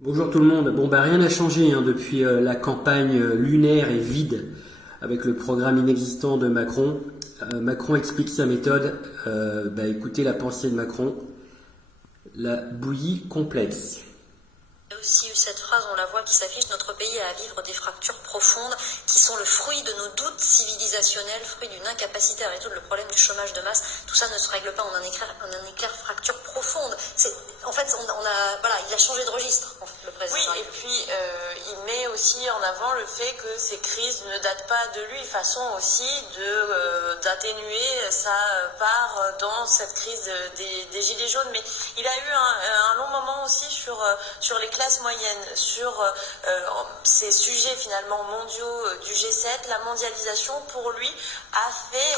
Bonjour tout le monde. Bon bah rien n'a changé depuis la campagne lunaire et vide avec le programme inexistant de Macron. Macron explique sa méthode. Écoutez la pensée de Macron. La bouillie complexe. Il y a aussi eu cette phrase, on la voit, qui s'affiche: notre pays a à vivre des fractures profondes qui sont le fruit de nos doutes civilisationnels, fruit d'une incapacité à résoudre le problème du chômage de masse. Tout ça ne se règle pas en un éclair fracture profonde. En fait, il a changé de registre, en fait, le président. Oui, et puis il met aussi en avant le fait que ces crises ne datent pas de lui, façon aussi d'atténuer sa part dans cette crise des Gilets jaunes. Mais il a eu un long moment aussi sur les classes moyennes, sur ces sujets finalement mondiaux du G7. La mondialisation, pour lui,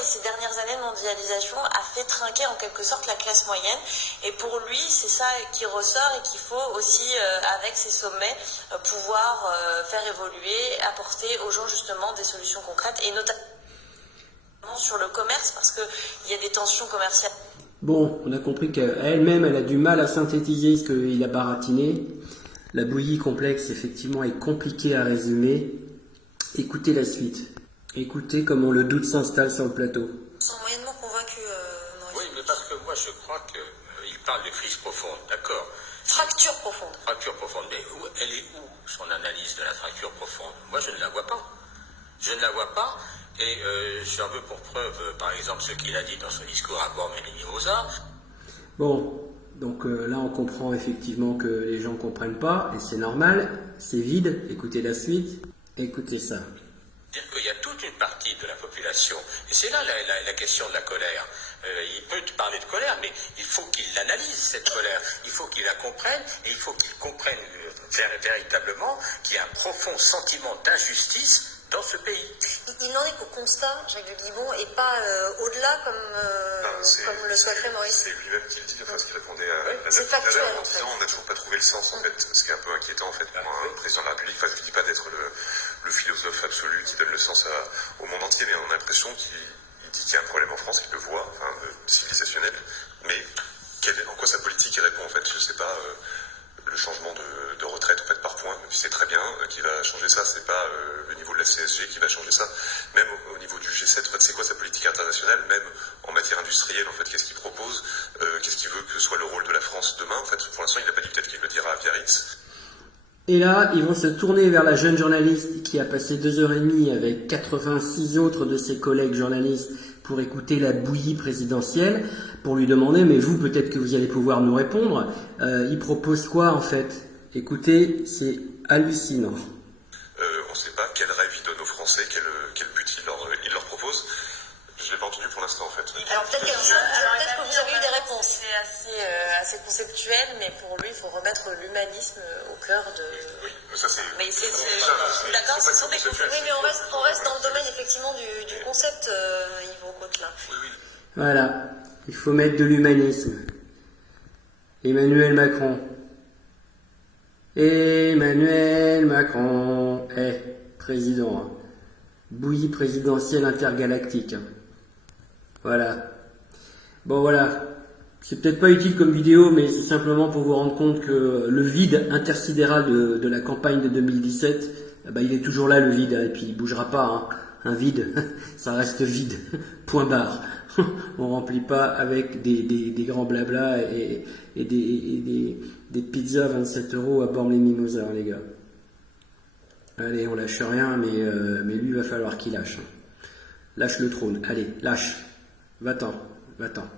ces dernières années de mondialisation, a fait trinquer en quelque sorte la classe moyenne. Et pour lui, c'est ça qui ressort et qu'il faut aussi, avec ces sommets, pouvoir faire évoluer, apporter aux gens justement des solutions concrètes, et notamment sur le commerce, parce qu'il y a des tensions commerciales. Bon, on a compris qu'elle-même, elle a du mal à synthétiser ce qu'il a baratiné. La bouillie complexe, effectivement, est compliquée à résumer. Écoutez la suite. Écoutez comment le doute s'installe sur le plateau. Ils sont moyennement convaincus, Maurice. Oui, mais parce que moi je crois qu'il parle de crise profonde, d'accord. Fracture profonde. Fracture profonde, mais elle est où son analyse de la fracture profonde? Moi je ne la vois pas. Je ne la vois pas, et j'en veux pour preuve, par exemple, ce qu'il a dit dans son discours à Bormes-les-Mimosas. Bon, donc là on comprend effectivement que les gens ne comprennent pas, et c'est normal, c'est vide. Écoutez la suite, écoutez ça. Dire qu'il y a toute une partie de la population, et c'est là la question de la colère. Il peut te parler de colère, mais il faut qu'il l'analyse, cette colère. Il faut qu'il la comprenne, et il faut qu'il comprenne véritablement qu'il y a un profond sentiment d'injustice dans ce pays. Il n'en est qu'au constat, Jacques de Guibon, et pas au-delà comme le souhaiterait Maurice. C'est lui-même qui le dit, parce qu'il répondait à la c'est factuel, en disant on n'a toujours pas trouvé le sens, en fait, ce qui est un peu inquiétant en fait pour un président de la République. Enfin, je ne dis pas d'être le philosophe absolu qui donne le sens au monde entier, mais on a l'impression qu'il dit qu'il y a un problème en France, qu'il le voit, civilisationnel, mais en quoi sa politique y répond en fait? Je ne sais pas. Le changement de retraite en fait par points, même si c'est très bien, qui va changer ça, c'est pas le niveau de la CSG qui va changer ça. Même au niveau du G7, en fait, c'est quoi sa politique internationale, même en matière industrielle, en fait, qu'est-ce qu'il propose, qu'est-ce qu'il veut que soit le rôle de la France demain, en fait, pour l'instant, il n'a pas dit, peut-être qu'il le dira à Biarritz. Et là, ils vont se tourner vers la jeune journaliste qui a passé 2h30 avec 86 autres de ses collègues journalistes pour écouter la bouillie présidentielle, pour lui demander, mais vous, peut-être que vous allez pouvoir nous répondre. Il propose quoi, en fait? Écoutez, c'est hallucinant. On ne sait pas quel rêve il donne aux Français, quel but il leur propose. Je ne l'ai pas entendu pour l'instant, en fait. Alors peut-être que vous avez eu des réponses. C'est assez conceptuel, mais pour lui, il faut remettre l'humanisme au cœur de... Oui, ça c'est... Mais D'accord, c'est ce sont des conceptuel. mais on reste dans le domaine effectivement du concept, Yves Côte là. Oui. Voilà, il faut mettre de l'humanisme. Emmanuel Macron. Emmanuel Macron. Président. Hein. Bouillie présidentielle intergalactique. Hein. Voilà. Bon voilà. C'est peut-être pas utile comme vidéo, mais c'est simplement pour vous rendre compte que le vide intersidéral de la campagne de 2017, il est toujours là, le vide, et puis il bougera pas. Hein. Un vide, ça reste vide. Point barre. On remplit pas avec des grands blabla et des pizzas 27 € à Bormes-les-Mimosas, hein, les gars. Allez, on lâche rien, mais lui, il va falloir qu'il lâche. Lâche le trône. Allez, lâche. Va-t'en. Va-t'en.